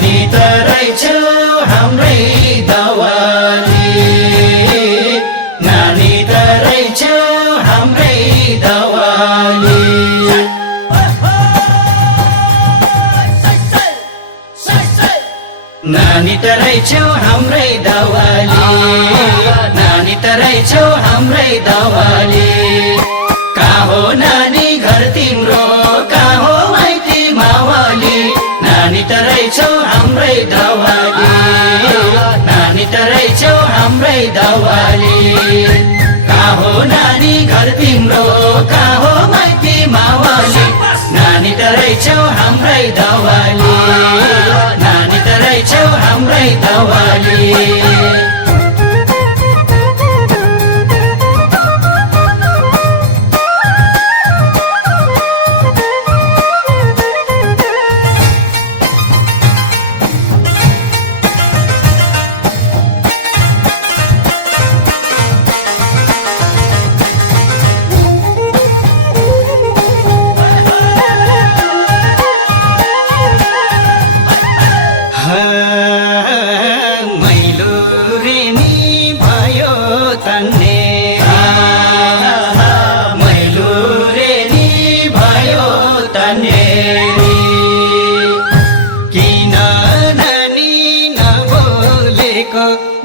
नानी तरै छौ हाम्रै दवाली नानी तरै छौ हाम्रै दवाली नानी तरै छौ हाम्रै दवाली नानी तरै छौ हाम्रै दवाली कहाँ हो नानी घर तिम्रो कहाँ हो माइती मावाली नानी तरै छौ हाम्रै दवाली नानी तरै छौ हाम्रै दवाली कहाँ हो नानी घर तिम्रो कहाँ हो माइती मावाली नानी तरै छौ हाम्रै दवाली नानी तरै छौ हाम्रै दवाली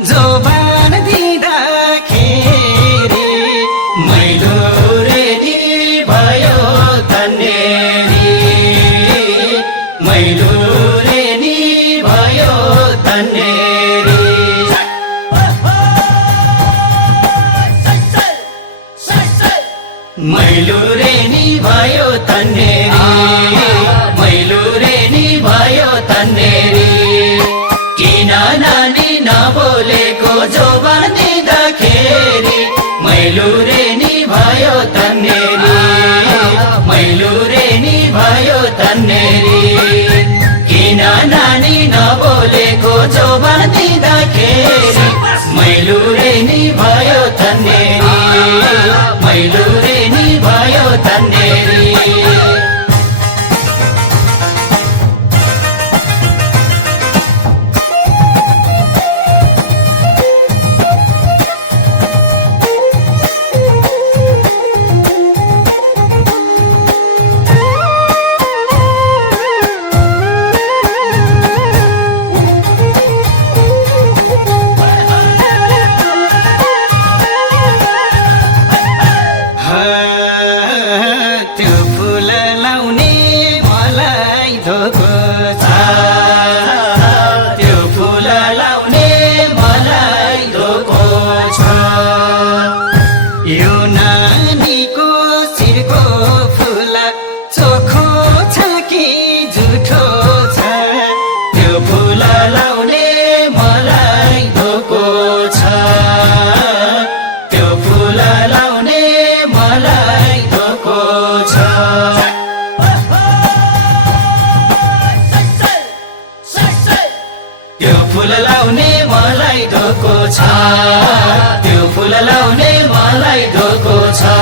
जोबान दिँदाखेरि मैलो रेडी भयो तन्नेरी मैलो रेडी भयो तन्नेरी मैलो रेडी भयो तन्नेरी मैलो रेडी भयो तन्नेरी किन नानी नबोलेको जोबान दिँदाखेरि मैलो रेनी भयो तन्नेरी मैलो रेनी भयो तन्नेरी किन नानी नबोलेको जोबान दिँदाखेरि मैलो रेनी भयो तन्नेरी मैलो रेनी भयो तन्नेरी फूल लाउने मलाई धोको छ त्यो फूल लाउने मलाई धोको छ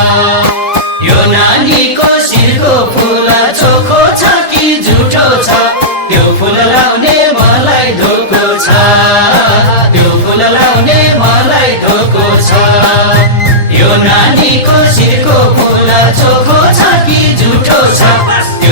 यो नानीको शिरको फूल चोखो छ कि झुठो छ त्यो फूल लाउने मलाई धोको छ त्यो फूल लाउने मलाई धोको छ यो नानीको शिरको फूल चोखो छ कि झुठो छ